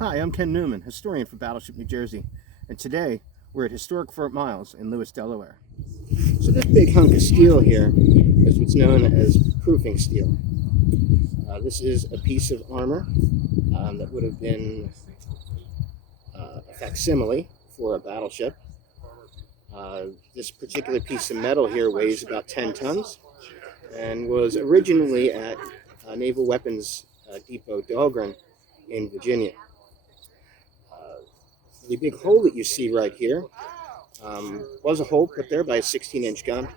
Hi, I'm Ken Newman, historian for Battleship New Jersey, and today we're at historic Fort Miles in Lewis, Delaware. So this big hunk of steel here is what's known as proofing steel. This is a piece of armor that would have been a facsimile for a battleship. This particular piece of metal here weighs about 10 tons and was originally at Naval Weapons Depot Dahlgren in Virginia. The big hole that you see right here was a hole put there by a 16-inch gun.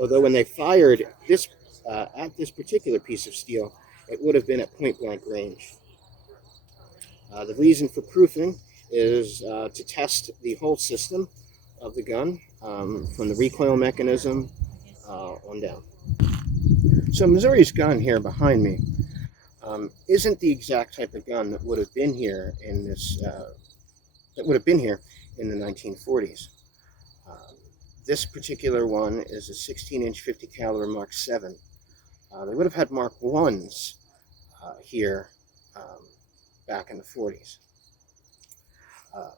Although when they fired this at this particular piece of steel, it would have been at point-blank range. The reason for proofing is to test the whole system of the gun, from the recoil mechanism on down. So Missouri's gun here behind me isn't the exact type of gun that would have been here in this. That would have been here in the 1940s. This particular one is a 16-inch 50 caliber Mark 7. They would have had Mark 1s here back in the 40s.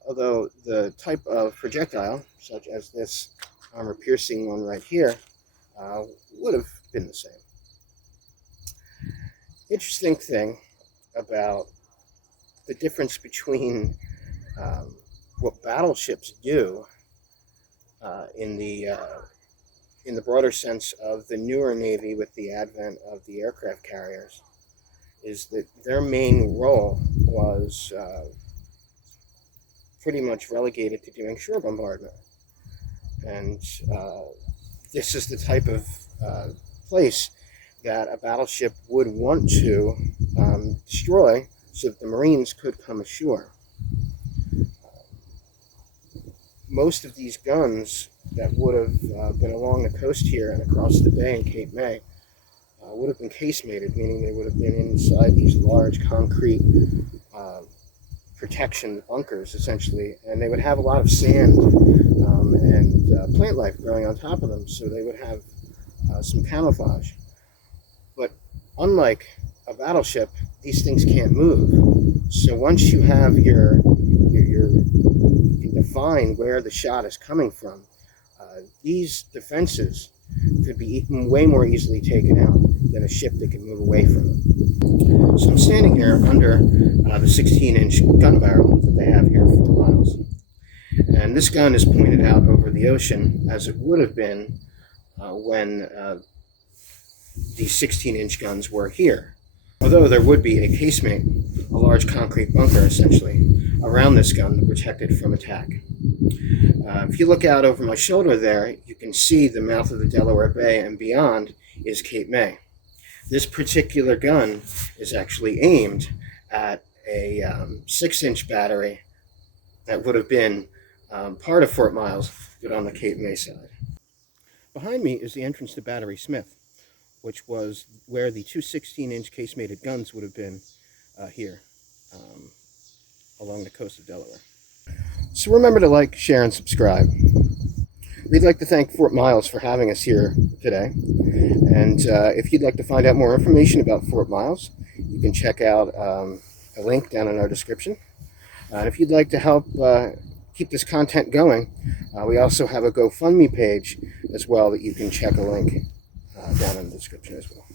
Although the type of projectile, such as this armor-piercing one right here, would have been the same. Interesting thing about the difference between what battleships do in the broader sense of the newer Navy with the advent of the aircraft carriers is that their main role was pretty much relegated to doing shore bombardment. And this is the type of place that a battleship would want to destroy so that the Marines could come ashore. Most of these guns that would have been along the coast here and across the bay in Cape May would have been casemated, meaning they would have been inside these large concrete protection bunkers, essentially, and they would have a lot of sand and plant life growing on top of them, so they would have some camouflage. But unlike a battleship, these things can't move. So once you have you can define where the shot is coming from, these defenses could be way more easily taken out than a ship that can move away from it. So I'm standing here under the 16-inch gun barrel that they have here at Fort Miles. And this gun is pointed out over the ocean as it would have been when the 16-inch guns were here. Although there would be a casemate, a large concrete bunker essentially, around this gun to protect it from attack. If you look out over my shoulder there, you can see the mouth of the Delaware Bay, and beyond is Cape May. This particular gun is actually aimed at a 6-inch battery that would have been part of Fort Miles, but on the Cape May side. Behind me is the entrance to Battery Smith, which was where the two 16-inch casemated guns would have been here along the coast of Delaware. So remember to like, share, and subscribe. We'd like to thank Fort Miles for having us here today. And if you'd like to find out more information about Fort Miles, you can check out a link down in our description. And if you'd like to help keep this content going, we also have a GoFundMe page as well that you can check a link down in the description as well.